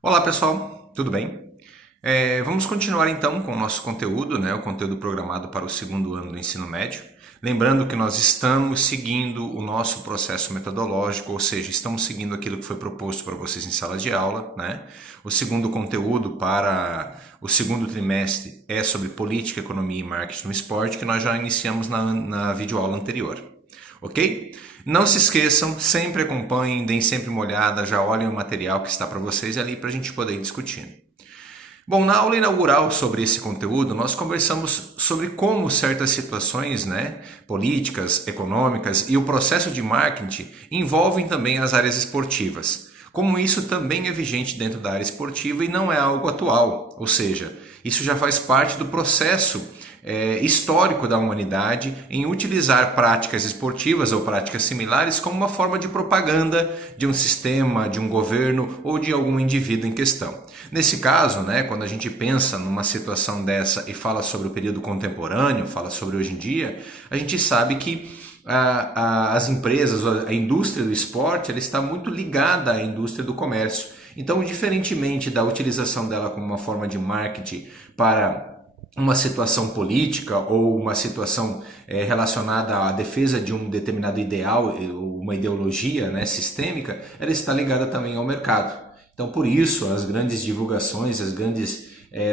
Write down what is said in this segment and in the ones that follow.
Olá pessoal, tudo bem? Vamos continuar então com o nosso conteúdo, né, o conteúdo programado para o segundo ano do ensino médio. Lembrando que nós estamos seguindo o nosso processo metodológico, ou seja, estamos seguindo aquilo que foi proposto para vocês em sala de aula, né? O segundo conteúdo para o segundo trimestre é sobre política, economia e marketing no esporte, que nós já iniciamos na videoaula anterior. Ok? Não se esqueçam, sempre acompanhem, deem sempre uma olhada, já olhem o material que está para vocês ali para a gente poder ir discutindo. Bom, na aula inaugural sobre esse conteúdo, nós conversamos sobre como certas situações, políticas, econômicas e o processo de marketing envolvem também as áreas esportivas. Como isso também é vigente dentro da área esportiva e não é algo atual, ou seja, isso já faz parte do processo histórico da humanidade em utilizar práticas esportivas ou práticas similares como uma forma de propaganda de um sistema, de um governo ou de algum indivíduo em questão. Nesse caso, quando a gente pensa numa situação dessa e fala sobre o período contemporâneo, fala sobre hoje em dia, a gente sabe que as empresas, a indústria do esporte, ela está muito ligada à indústria do comércio. Então, diferentemente da utilização dela como uma forma de marketing para uma situação política ou uma situação relacionada à defesa de um determinado ideal, uma ideologia sistêmica, ela está ligada também ao mercado. Então, por isso, as grandes divulgações, as grandes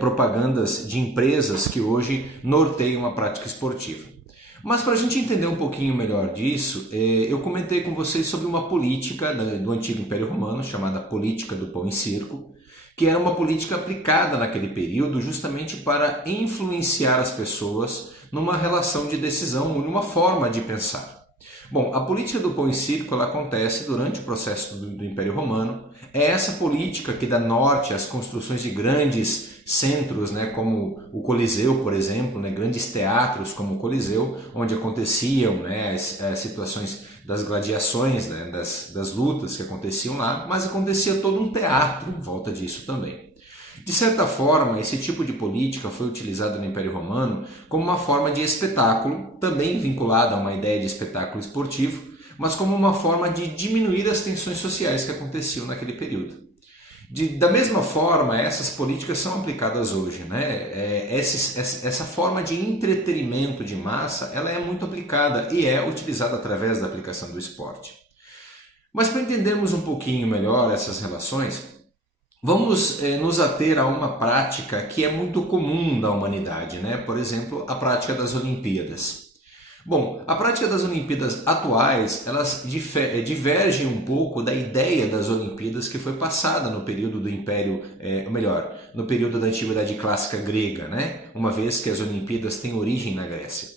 propagandas de empresas que hoje norteiam a prática esportiva. Mas para a gente entender um pouquinho melhor disso, eu comentei com vocês sobre uma política do antigo Império Romano, chamada política do pão e circo, que era uma política aplicada naquele período justamente para influenciar as pessoas numa relação de decisão, numa forma de pensar. Bom, a política do pão e circo ela acontece durante o processo do Império Romano. É essa política que dá norte às construções de grandes centros, como o Coliseu, por exemplo, grandes teatros como o Coliseu, onde aconteciam as situações das gladiações, das lutas que aconteciam lá, mas acontecia todo um teatro em volta disso também. De certa forma, esse tipo de política foi utilizado no Império Romano como uma forma de espetáculo, também vinculada a uma ideia de espetáculo esportivo, mas como uma forma de diminuir as tensões sociais que aconteciam naquele período. Da mesma forma, essas políticas são aplicadas hoje. Essa forma de entretenimento de massa ela é muito aplicada e é utilizada através da aplicação do esporte. Mas para entendermos um pouquinho melhor essas relações, vamos nos ater a uma prática que é muito comum da humanidade, por exemplo, a prática das Olimpíadas. Bom, a prática das Olimpíadas atuais, elas divergem um pouco da ideia das Olimpíadas que foi passada no período do Império, ou melhor, no período da Antiguidade Clássica Grega, uma vez que as Olimpíadas têm origem na Grécia.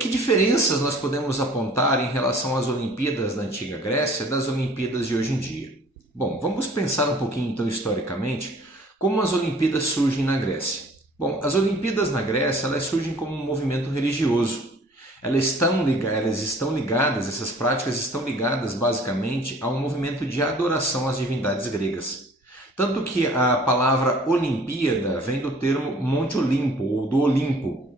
Que diferenças nós podemos apontar em relação às Olimpíadas da Antiga Grécia das Olimpíadas de hoje em dia? Bom, vamos pensar um pouquinho então historicamente como as Olimpíadas surgem na Grécia. Bom, as Olimpíadas na Grécia elas surgem como um movimento religioso. Essas práticas estão ligadas basicamente a um movimento de adoração às divindades gregas. Tanto que a palavra Olimpíada vem do termo Monte Olimpo, ou do Olimpo.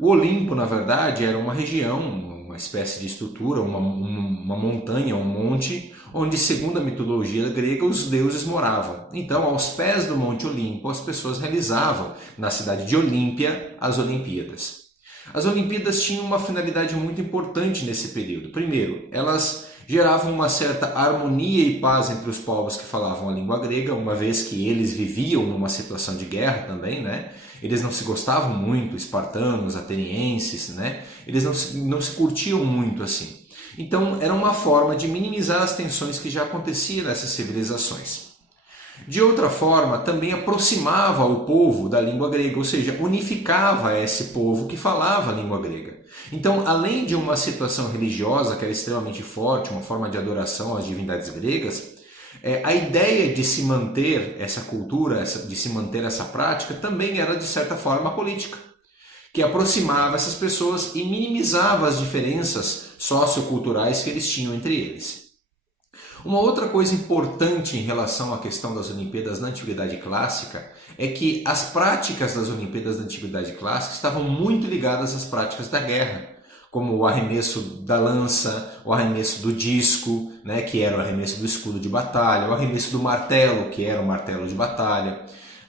O Olimpo, na verdade, era uma região, uma espécie de estrutura, uma montanha, um monte, onde, segundo a mitologia grega, os deuses moravam. Então, aos pés do Monte Olimpo, as pessoas realizavam, na cidade de Olímpia, as Olimpíadas. As Olimpíadas tinham uma finalidade muito importante nesse período. Primeiro, elas geravam uma certa harmonia e paz entre os povos que falavam a língua grega, uma vez que eles viviam numa situação de guerra também, Eles não se gostavam muito, espartanos, atenienses, Eles não se curtiam muito assim. Então, era uma forma de minimizar as tensões que já aconteciam nessas civilizações. De outra forma, também aproximava o povo da língua grega, ou seja, unificava esse povo que falava a língua grega. Então, além de uma situação religiosa que era extremamente forte, uma forma de adoração às divindades gregas, a ideia de se manter essa cultura, de se manter essa prática, também era de certa forma política, que aproximava essas pessoas e minimizava as diferenças socioculturais que eles tinham entre eles. Uma outra coisa importante em relação à questão das Olimpíadas na Antiguidade Clássica é que as práticas das Olimpíadas da Antiguidade Clássica estavam muito ligadas às práticas da guerra. como o arremesso da lança, o arremesso do disco, né, que era o arremesso do escudo de batalha, o arremesso do martelo, que era o martelo de batalha,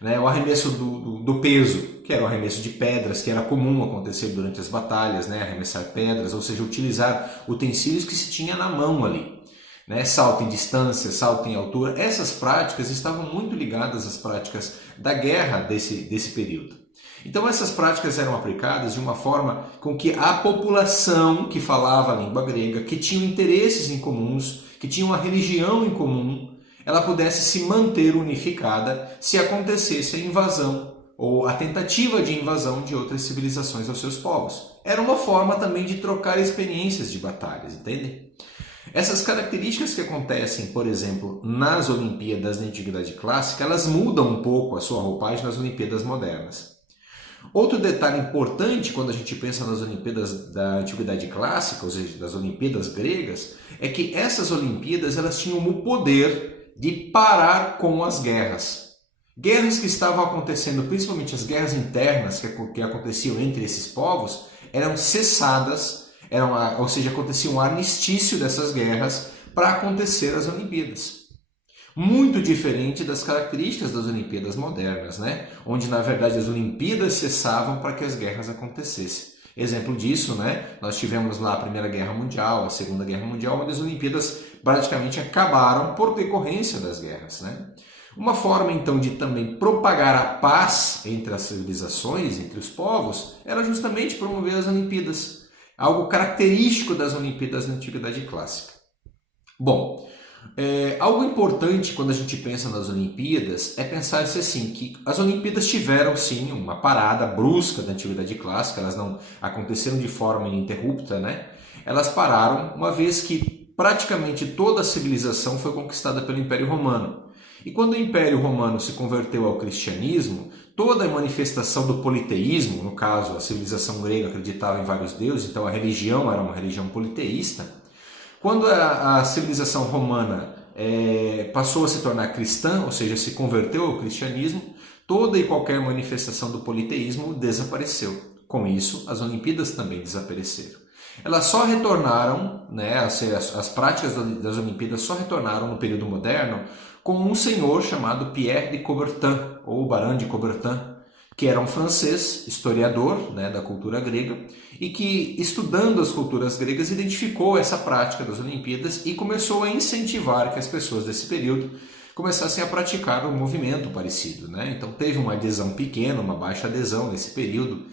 né, o arremesso do peso, que era o arremesso de pedras, que era comum acontecer durante as batalhas, né, arremessar pedras, ou seja, utilizar utensílios que se tinha na mão ali. Né, salto em distância, salto em altura, essas práticas estavam muito ligadas às práticas da guerra desse período. Então essas práticas eram aplicadas de uma forma com que a população que falava a língua grega, que tinha interesses em comuns, que tinha uma religião em comum, ela pudesse se manter unificada se acontecesse a invasão ou a tentativa de invasão de outras civilizações aos seus povos. Era uma forma também de trocar experiências de batalhas, entende? Essas características que acontecem, por exemplo, nas Olimpíadas da Antiguidade Clássica, elas mudam um pouco a sua roupagem nas Olimpíadas modernas. Outro detalhe importante quando a gente pensa nas Olimpíadas da Antiguidade Clássica, ou seja, das Olimpíadas gregas, é que essas Olimpíadas elas tinham o poder de parar com as guerras. Guerras que estavam acontecendo, principalmente as guerras internas que aconteciam entre esses povos, eram cessadas, ou seja, acontecia um armistício dessas guerras para acontecer as Olimpíadas. Muito diferente das características das Olimpíadas modernas, né? Onde na verdade as Olimpíadas cessavam para que as guerras acontecessem. Exemplo disso, né? Nós tivemos lá a Primeira Guerra Mundial, a Segunda Guerra Mundial, onde as Olimpíadas praticamente acabaram por decorrência das guerras, né? Uma forma então de também propagar a paz entre as civilizações, entre os povos, era justamente promover as Olimpíadas, algo característico das Olimpíadas da Antiguidade Clássica. Bom, algo importante quando a gente pensa nas Olimpíadas é pensar-se assim, que as Olimpíadas tiveram sim uma parada brusca da Antiguidade Clássica, elas não aconteceram de forma ininterrupta, né? Elas pararam uma vez que praticamente toda a civilização foi conquistada pelo Império Romano. E quando o Império Romano se converteu ao cristianismo, toda a manifestação do politeísmo, no caso a civilização grega acreditava em vários deuses, então a religião era uma religião politeísta. Quando a civilização romana passou a se tornar cristã, ou seja, se converteu ao cristianismo, toda e qualquer manifestação do politeísmo desapareceu. Com isso, as Olimpíadas também desapareceram. Elas só retornaram, né, as práticas das Olimpíadas só retornaram no período moderno com um senhor chamado Pierre de Coubertin, ou Barão de Coubertin, que era um francês, historiador, né, da cultura grega, e que, estudando as culturas gregas, identificou essa prática das Olimpíadas e começou a incentivar que as pessoas desse período começassem a praticar um movimento parecido, né? Então teve uma adesão pequena, uma baixa adesão nesse período,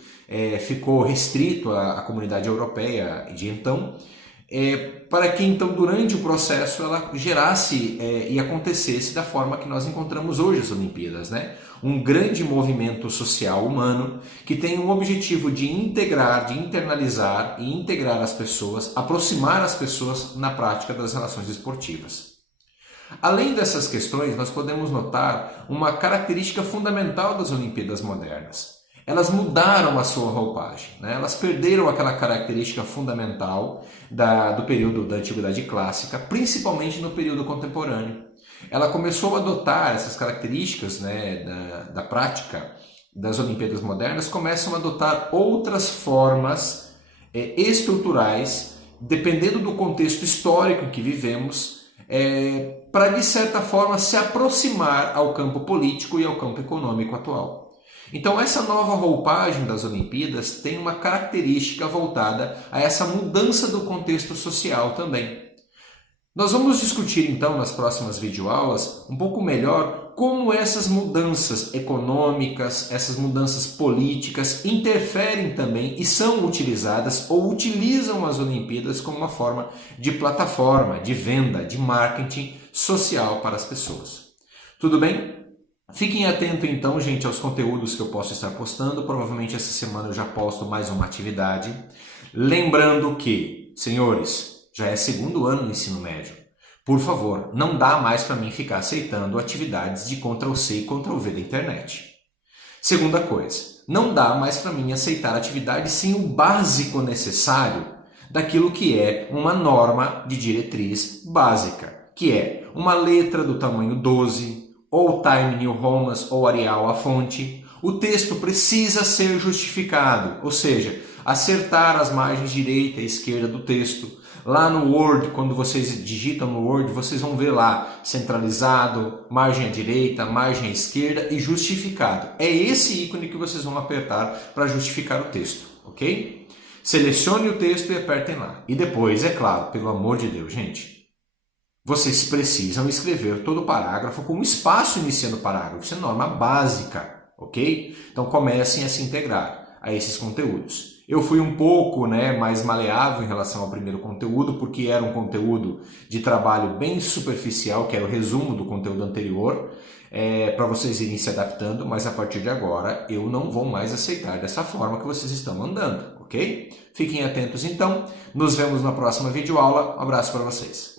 ficou restrito à comunidade europeia de então, para que então durante o processo ela gerasse e acontecesse da forma que nós encontramos hoje as Olimpíadas, né? Um grande movimento social humano que tem o objetivo de integrar, de internalizar e integrar as pessoas, aproximar as pessoas na prática das relações esportivas. Além dessas questões, nós podemos notar uma característica fundamental das Olimpíadas modernas. Elas mudaram a sua roupagem, né? Elas perderam aquela característica fundamental do período da Antiguidade Clássica, principalmente no período contemporâneo. Ela começou a adotar essas características, né, da prática das Olimpíadas modernas, começam a adotar outras formas estruturais, dependendo do contexto histórico em que vivemos, para de certa forma se aproximar ao campo político e ao campo econômico atual. Então essa nova roupagem das Olimpíadas tem uma característica voltada a essa mudança do contexto social também. Nós vamos discutir então nas próximas videoaulas um pouco melhor como essas mudanças econômicas, essas mudanças políticas interferem também e são utilizadas ou utilizam as Olimpíadas como uma forma de plataforma, de venda, de marketing social para as pessoas. Tudo bem? Fiquem atentos então, gente, aos conteúdos que eu posso estar postando. Provavelmente essa semana eu já posto mais uma atividade. Lembrando que, senhores, já é segundo ano no ensino médio. Por favor, não dá mais para mim ficar aceitando atividades de Ctrl+C e Ctrl+V da internet. Segunda coisa, não dá mais para mim aceitar atividades sem o básico necessário daquilo que é uma norma de diretriz básica, que é uma letra do tamanho 12, ou Time New Roman ou Arial a fonte. O texto precisa ser justificado, ou seja, acertar as margens direita e esquerda do texto. Lá no Word, quando vocês digitam no Word, vocês vão ver lá centralizado, margem à direita, margem à esquerda e justificado. É esse ícone que vocês vão apertar para justificar o texto, ok? Selecione o texto e apertem lá. E depois, é claro, pelo amor de Deus, gente, vocês precisam escrever todo o parágrafo com um espaço iniciando o parágrafo. Isso é norma básica, ok? Então comecem a se integrar a esses conteúdos. Eu fui um pouco mais maleável em relação ao primeiro conteúdo, porque era um conteúdo de trabalho bem superficial, que era o resumo do conteúdo anterior, para vocês irem se adaptando, mas a partir de agora eu não vou mais aceitar dessa forma que vocês estão andando, ok? Fiquem atentos então, nos vemos na próxima videoaula, um abraço para vocês.